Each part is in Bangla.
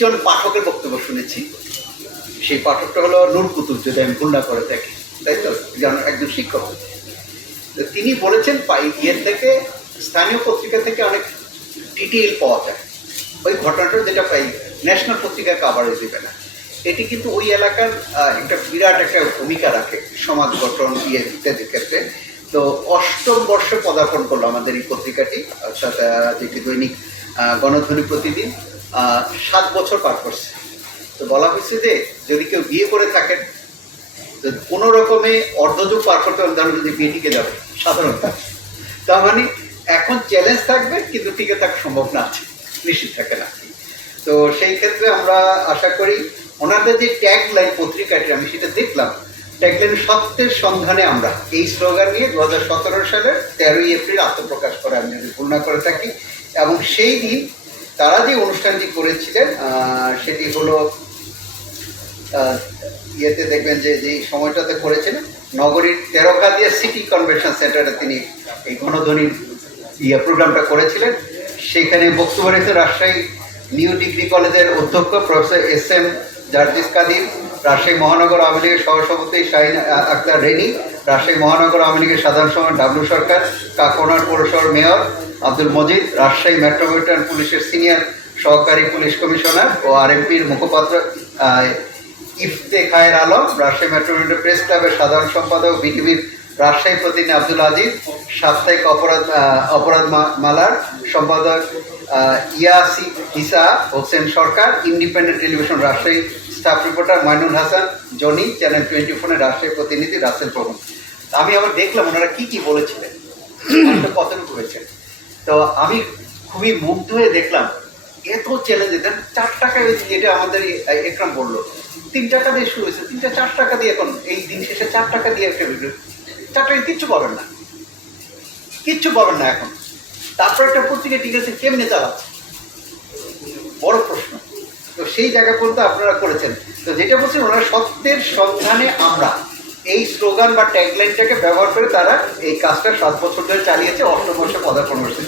একজন পাঠকের বক্তব্য শুনেছি। সেই পাঠকটা হলো নূর কুতুব যদি আমি ভুল না করে থাকি। তাই তো? যেন একজন শিক্ষক। তিনি বলেছেন, পাই ইয়ের থেকে, স্থানীয় পত্রিকা থেকে অনেক ডিটেইল পাওয়া যায়। ওই ঘটনাটা যেটা পাই ন্যাশনাল পত্রিকা কাভারেজ দেবে না। এটি কিন্তু ওই এলাকার একটা বিরাট একটা ভূমিকা রাখে সমাজ গঠন ইয়ে ইত্যাদির ক্ষেত্রে। তো অষ্টম বর্ষে পদার্পণ করল আমাদের এই পত্রিকাটি, অর্থাৎ যেটি দৈনিক গণধ্বনি প্রতিদিন। সাত বছর পার করছে। তো বলা হয়েছে যে যদি কেউ বিয়ে করে থাকেন, তো কোনো রকমে অর্ধযুগ পার করতে হলে তাহলে যদি বিয়ে টিকে যাবে সাধারণত তার মানে এখন চ্যালেঞ্জ থাকবে, কিন্তু টিকে থাকা সম্ভব না আছে নিশ্চিত থাকে না। তো সেই ক্ষেত্রে আমরা আশা করি ওনাদের যে ট্যাগ লাইন পত্রিকাটি, আমি সেটা দেখলাম ট্যাগ লাইন সত্যের সন্ধানে আমরা। এই স্লোগান নিয়ে দু হাজার সতেরো সালের তেরোই এপ্রিল আত্মপ্রকাশ করে আমি যদি করে থাকি, এবং সেই দিন তারা যে অনুষ্ঠানটি করেছিলেন সেটি হলো ইয়েতে দেখবেন যে যে সময়টাতে করেছিলেন নগরীর তেরোকাদিয়া সিটি কনভেনশন সেন্টারে তিনি এই গণধ্বনির ইয়ে প্রোগ্রামটা করেছিলেন। সেখানে বক্তব্য রেখে রাজশাহী নিউ ডিগ্রি কলেজের অধ্যক্ষ professor S M Jarjis Kadir, Rajshahi মহানগর আওয়ামী লীগের সহসভাপতি শাহিন আক্তার রেনি রাজশাহী মহানগর আওয়ামী লীগের সাধারণ সম্পাদক ডাব্লু সরকার কাকনার পৌরসভার মেয়র আব্দুল মজিদ রাজশাহী মেট্রোপলিটন পুলিশের সিনিয়র সহকারী পুলিশ কমিশনার ও আরএমপির মুখপাত্র আহ, ইফতেখায়ের আলম রাজশাহী মেট্রোপলিটন প্রেস ক্লাবের সাধারণ সম্পাদক বিটিভির রাজশাহী প্রতিনিধি আব্দুল আজিজ সাপ্তাহিক অপরাধ অপরাধ মালার সম্পাদক ইয়াসি হিসা Hossain Sarkar independent television Rajshahi staff reporter Mainul Hasan Jony channel twenty ফোনের রাজশাহী প্রতিনিধি রাসেল প্রমুখ। আমি আবার দেখলাম ওনারা কি কি বলেছিলেন। কতটুকু হয়েছে? তো আমি খুবই মুগ্ধ হয়ে দেখলাম, এত চ্যালেঞ্জ দেন চার টাকায় ওই যেটা আমাদের একরাম বলল তিন টাকা দিয়ে শুরু হয়েছে, তিনটা, চার টাকা দিয়ে এখন, এই দিন শেষে চার টাকা দিয়ে একটা ভিডিও চার টাকা কিচ্ছু পাবেন না। কিচ্ছু পাবেন না এখন। তারপর একটা পত্রিকা ঠিক আছে, কেমনে চালাচ্ছে? বড় প্রশ্ন। তো সেই জায়গা পর্যন্ত আপনারা করেছেন। তো যেটা বলছি ওনারা সত্যের সন্ধানে আমরা। এই স্লোগান বা ট্যাগলাইনটাকে ব্যবহার করে তারা এই কাজটা সাত বছর ধরে চালিয়েছে, অষ্টম বর্ষে পদার্পণ করছে।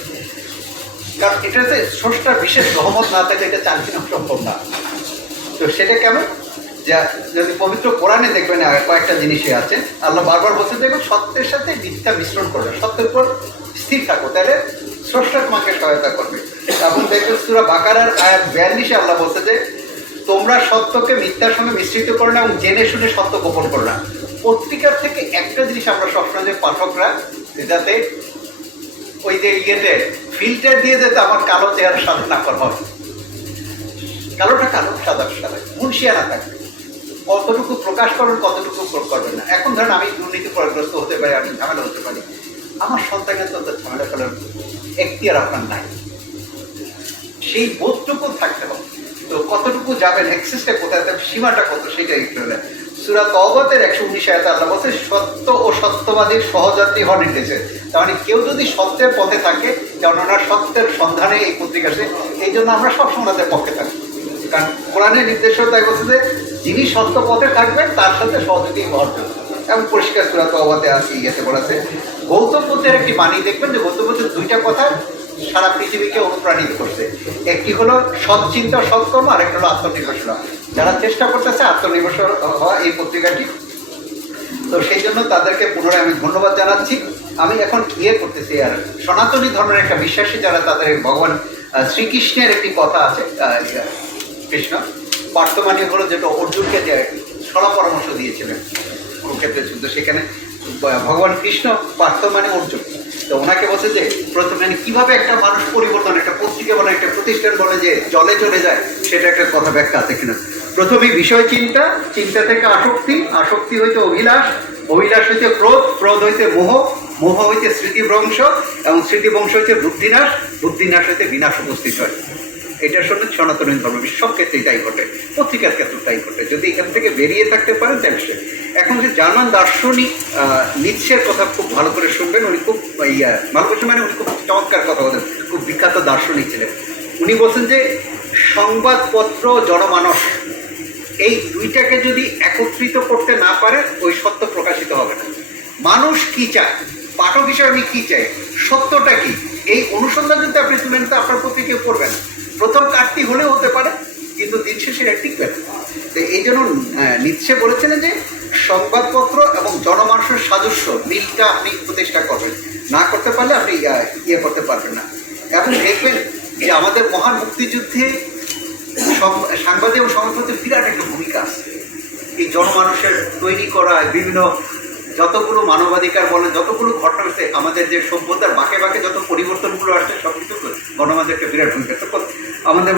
কারণ এটাতে স্রষ্টার বিশেষ রহমত না থাকলে এটা চালানো সম্ভব না। তো সেটা কেমন? যা যদি পবিত্র কোরআনে দেখবেন কয়েকটা জিনিসই আছে। আল্লাহ বারবার বলতে দেখবেন সত্যের সাথে মিথ্যা মিশ্রণ করবে সত্যের উপর স্থির থাকো, তাহলে স্রষ্টা তোমাকে সহায়তা করবে। এবং দেখবেন, সুরা বাকারার আয়াত বিয়াল্লিশে আল্লাহ বলছে যে, তোমরা সত্যকে মিথ্যার সঙ্গে মিশ্রিত করো না এবং জেনে শুনে সত্য গোপন করো না। পত্রিকার থেকে একটা জিনিস আমরা সবসময় যে পাঠকরা যাতে ওই যে ইয়েতে ফিল্টার দিয়ে যেতে আমার কালো চেয়ার সাদা না করা হয়। কালোটা কালো, সাদা সাদা। মুন্সিয়ানা থাকবে কতটুকু প্রকাশ করবেন, কতটুকু করবেন না। এখন ধরেন আমি দুর্নীতি প্রয়োগগ্রস্ত হতে পারি, আমি ঝামেলা হতে পারি। আমার সন্তানের তো ঝামেলা করার এখতিয়ার আপনার নাই। সেই বোধটুকু থাকতে হবে। তো কতটুকু যাবেন এক্সেসটা কোথায় সীমাটা কত সেটা একটু হলে সুরাত একশো উনিশ আয়াত আল্লাহ বলছে, সত্য ও সত্যবাদীর সহযাত্রী হন নির্দেশে। তার মানে কেউ যদি সত্যের পথে থাকে যেমন ওনার সত্যের সন্ধানে এই পত্রিকা এই জন্য আমরা সবসময় ওনাদের পক্ষে থাকি। কারণ কোরআনের নির্দেশও তাই বলছে যে, যিনি সত্য পথে থাকবেন, তার সাথে সহযোগী হওয়ার এবং পরিষ্কার সুরাত অবাতে আছে ইয়েতে বলেছে গৌতম বুদ্ধের একটি বাণী দেখবেন যে, গৌতম বুদ্ধের দুইটা কথা সারা পৃথিবীকে অনুপ্রাণিত করছে। একটি হলো সৎচিন্তা সৎকর্ম আর একটা হলো আত্মনির্ভরশীল হওয়া। যারা চেষ্টা করতেছে আত্মনির্ভরশীল হওয়া এই পত্রিকাটি। তো সেই জন্য তাদেরকে পুনরায় আমি ধন্যবাদ জানাচ্ছি। আমি এখন ইয়ে করতেছি আর সনাতনী ধর্মের একটা বিশ্বাসী যারা তাদের ভগবান শ্রীকৃষ্ণের একটি কথা আছে কৃষ্ণ। বর্তমানে হলো যেটা অর্জুনকে যে সলা পরামর্শ দিয়েছিলেন কুরুক্ষেত্রের যুদ্ধ সেখানে ভগবান কৃষ্ণ পার্থ মানে অর্জুন। তো ওনাকে বলছে যে, প্রথমে কীভাবে একটা মানুষ পরিবর্তন, একটা পত্রিকা বলে একটা প্রতিষ্ঠান বলে যে জলে চলে যায়, সেটা একটা কথা ব্যাখ্যা আছে কিনা? প্রথমে বিষয় চিন্তা চিন্তা থেকে আসক্তি আসক্তি হইতে অভিলাষ অভিলাষ হইতে ক্রোধ ক্রোধ হইতে মোহ মোহ হইতে স্মৃতিভ্রংশ, এবং স্মৃতিভ্রংশ হইতে বুদ্ধিনাশ বুদ্ধিনাশ হইতে বিনাশ উপস্থিত হয়। এটার সঙ্গে সনাতনী ধর্ম সব ক্ষেত্রেই তাই ঘটে পত্রিকার ক্ষেত্রে তাই ঘটে। যদি এখান থেকে বেরিয়ে থাকতে পারেন, তাহলে সে এখন যে জার্মান দার্শনিক নিৎসের কথা খুব ভালো করে শুনবেন, উনি খুব ইয়া ভালোবাসে মানে উনি খুব চমৎকার কথা বলেন, খুব বিখ্যাত দার্শনিক ছিলেন। উনি বলছেন যে, সংবাদপত্র জনমানস এই দুইটাকে যদি একত্রিত করতে না পারে, ওই সত্য প্রকাশিত হবে না। মানুষ কি চায়? পাঠক হিসেবে আমি কি চাই? সত্যটা কি? এই অনুসন্ধান যদি আপনি তুলেন, তো আপনার প্রতি কেউ পড়বে না। প্রথম কাজটি হলেও হতে পারে, কিন্তু দিন শেষে এটা টিকবে না। তো এই জন্য নিচ্ছে বলেছিলেন যে, সংবাদপত্র এবং জনমানুষের সাদৃশ্য মিলটা আপনি প্রতিষ্ঠা করবেন। না করতে পারলে আপনি ইয়ে করতে পারবেন না। এবং দেখবেন যে আমাদের মহান মুক্তিযুদ্ধে সাংবাদিক এবং সংবাদপত্রের বিরাট একটা ভূমিকা আছে। এই জনমানুষের তৈরি করা বিভিন্ন যতগুলো মানবাধিকার বলেন, যতগুলো ঘটনা হচ্ছে আমাদের যে সভ্যতার বাঁকে বাঁকে যত পরিবর্তনগুলো আসছে সব কিছু গণমাধ্যমের একটা বিরাট ভূমিকা তো আমাদের